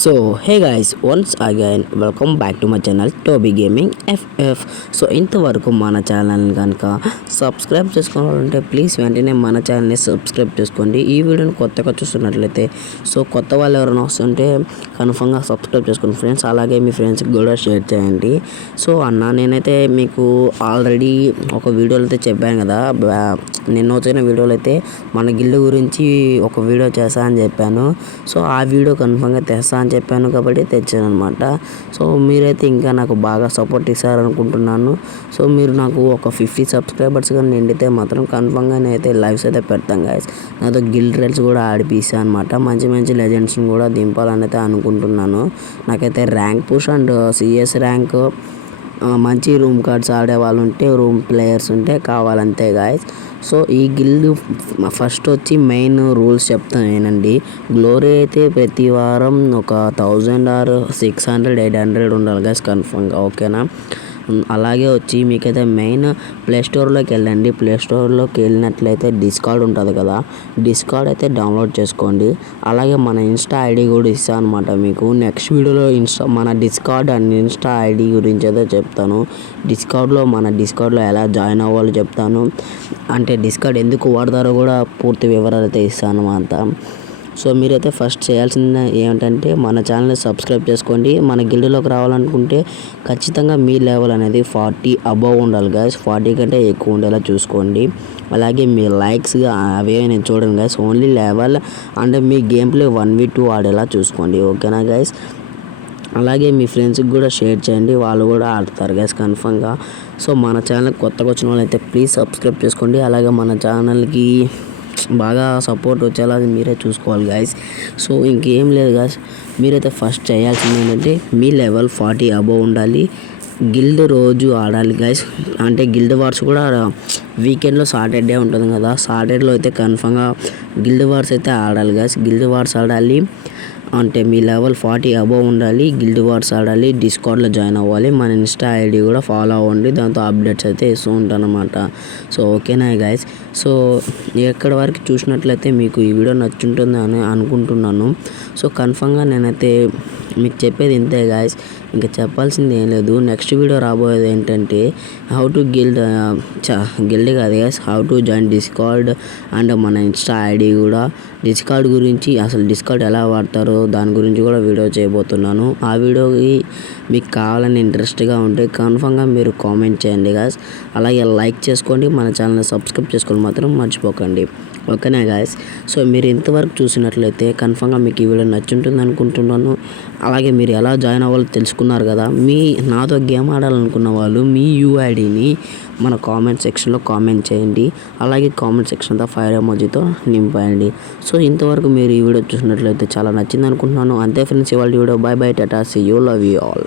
So hey guys, once again welcome back to my channel Toby gaming FF. So ఇంతవరకు మన ఛానల్ని కనుక subscribe చేసుకోవాలంటే ప్లీజ్ వెంటనే మన ఛానల్ని సబ్స్క్రైబ్ చేసుకోండి. ఈ వీడియోని కొత్తగా చూస్తున్నట్లయితే సో కొత్త వాళ్ళు ఎవరైనా వస్తుంటే కన్ఫర్మ్గా సబ్స్క్రైబ్ చేసుకోండి ఫ్రెండ్స్. అలాగే మీ ఫ్రెండ్స్కి కూడా షేర్ చేయండి. సో నేనైతే మీకు ఆల్రెడీ ఒక వీడియోలో అయితే చెప్పాను కదా, నిన్న వచ్చిన వీడియోలో అయితే మన గిల్డ్ గురించి ఒక వీడియో చేస్తా అని చెప్పాను. సో ఆ వీడియో కన్ఫర్మ్గా తెస్తా అని చెప్పాను కాబట్టి తెచ్చాను అనమాట. సో మీరైతే ఇంకా నాకు బాగా సపోర్ట్ ఇస్తారనుకుంటున్నాను. సో మీరు నాకు ఒక 50 సబ్స్క్రైబర్స్ కానీ నిండితే మాత్రం కన్ఫర్మ్గా నేనైతే లైవ్స్ అయితే పెడతాను గైస్. నాతో గిల్డ్ రైల్స్ కూడా ఆడిపిస్తాను అనమాట. మంచి మంచి లెజెండ్స్ని కూడా దింపాలని అయితే అనుకుంటున్నాను. నాకైతే rank push and CS rank మంచి రూమ్ కార్డ్స్ ఆడే వాళ్ళు ఉంటే, రూమ్ ప్లేయర్స్ ఉంటే కావాలంతే గాయస్. సో ఈ గిల్డ్ ఫస్ట్ వచ్చి మెయిన్ రూల్స్ చెప్తాను ఏనండి. గ్లోరీ అయితే ప్రతి వారం ఒక 1000 ఆర్ 600 800 ఉండాలి గాయస్ కన్ఫర్మ్గా, ఓకేనా. అలాగే వచ్చి మీకైతే మెయిన్ ప్లే స్టోర్లోకి వెళ్ళండి. ప్లే స్టోర్లోకి వెళ్ళినట్లయితే డిస్కార్డ్ ఉంటుంది కదా, డిస్కార్డ్ అయితే డౌన్లోడ్ చేసుకోండి. అలాగే మన ఇన్స్టా ఐడి కూడా ఇస్తాను అనమాట మీకు. నెక్స్ట్ వీడియోలో మన డిస్కార్డ్ అండ్ ఇన్స్టా ఐడి గురించి అయితే చెప్తాను. మన డిస్కార్డ్లో ఎలా జాయిన్ అవ్వాలో చెప్తాను. అంటే డిస్కార్డ్ ఎందుకు వాడతారో కూడా పూర్తి వివరాలు అయితే ఇస్తాను అనమాట. సో మీరైతే ఫస్ట్ చేయాల్సింది ఏమిటంటే మన ఛానల్ని సబ్స్క్రైబ్ చేసుకోండి. మన గిల్డ్లోకి రావాలనుకుంటే ఖచ్చితంగా మీ లెవెల్ అనేది 40 అబవ్ ఉండాలి గాయస్. 40 కంటే ఎక్కువ ఉండేలా చూసుకోండి. అలాగే మీ లైక్స్ అవే నేను చూడండి గాయస్. ఓన్లీ లెవెల్ అంటే మీ గేమ్ ప్లే 1v2 ఆడేలా చూసుకోండి, ఓకేనా గాయస్. అలాగే మీ ఫ్రెండ్స్కి కూడా షేర్ చేయండి, వాళ్ళు కూడా ఆడతారు గైస్ కన్ఫర్మ్గా. సో మన ఛానల్కి కొత్తగా వచ్చిన వాళ్ళు అయితే ప్లీజ్ సబ్స్క్రైబ్ చేసుకోండి. అలాగే మన ఛానల్కి బాగా సపోర్ట్ వచ్చేలా మీరే చూసుకోవాలి గాయస్. సో ఇంకేం లేదు గాయస్, మీరైతే ఫస్ట్ చేయాల్సింది ఏంటంటే మీ లెవెల్ 40 అబవ్ ఉండాలి. గిల్డ్ రోజు ఆడాలి గాయస్. అంటే గిల్డ్ వార్స్ కూడా వీకెండ్లో సాటర్డే ఉంటుంది కదా, సాటర్డేలో అయితే కన్ఫర్మ్గా గిల్డ్ వార్స్ అయితే ఆడాలి గాయస్. గిల్డ్ వార్స్ ఆడాలి అంటే మీ లెవెల్ 40 అబవ్ ఉండాలి. గిల్డ్ వార్స్ ఆడాలి, డిస్కార్డ్లో జాయిన్ అవ్వాలి. మన ఇన్స్టా ఐడి కూడా ఫాలో అవ్వండి, దాంతో అప్డేట్స్ అయితే ఇస్తూ ఉంటాను అనమాట. సో ఓకేనా గైస్. సో ఎక్కడి వరకు చూసినట్లయితే మీకు ఈ వీడియో నచ్చుంటుంది అని అనుకుంటున్నాను. సో కన్ఫర్మ్గా నేనైతే మీకు చెప్పేది ఇంతే గాయస్, ఇంకా చెప్పాల్సింది ఏం లేదు. నెక్స్ట్ వీడియో రాబోయేది ఏంటంటే హౌ టు గిల్డ్ కాదు guys, how to join discard and మన ఇన్స్టా ఐడి కూడా. డిస్కార్డ్ గురించి, అసలు డిస్కార్డ్ ఎలా వాడతారో దాని గురించి కూడా వీడియో చేయబోతున్నాను. ఆ వీడియోకి మీకు కావాలని ఇంట్రెస్ట్గా ఉంటే కన్ఫర్మ్గా మీరు కామెంట్ చేయండి గాయస్. అలాగే లైక్ చేసుకోండి, మన ఛానల్ని సబ్స్క్రైబ్ చేసుకోండి మాత్రం మర్చిపోకండి, ఓకేనా గాయస్. సో మీరు ఇంతవరకు చూసినట్లయితే కన్ఫర్మ్గా మీకు ఈ వీడియో నచ్చుంటుంది అనుకుంటున్నాను. అలాగే మీరు ఎలా జాయిన్ అవ్వాలో తెలుసుకున్నారు కదా. నాతో గేమ్ ఆడాలనుకున్న వాళ్ళు మీ యూఐడిని మన కామెంట్ సెక్షన్లో కామెంట్ చేయండి. అలాగే కామెంట్ సెక్షన్ అంతా ఫైర్ ఎమోజీతో నింపేయండి. సో ఇంతవరకు మీరు ఈ వీడియో చూసినట్లయితే చాలా నచ్చింది అనుకుంటున్నాను. అంతే ఫ్రెండ్స్, ఇవాళ video. Bye bye, tata, see you, love you all.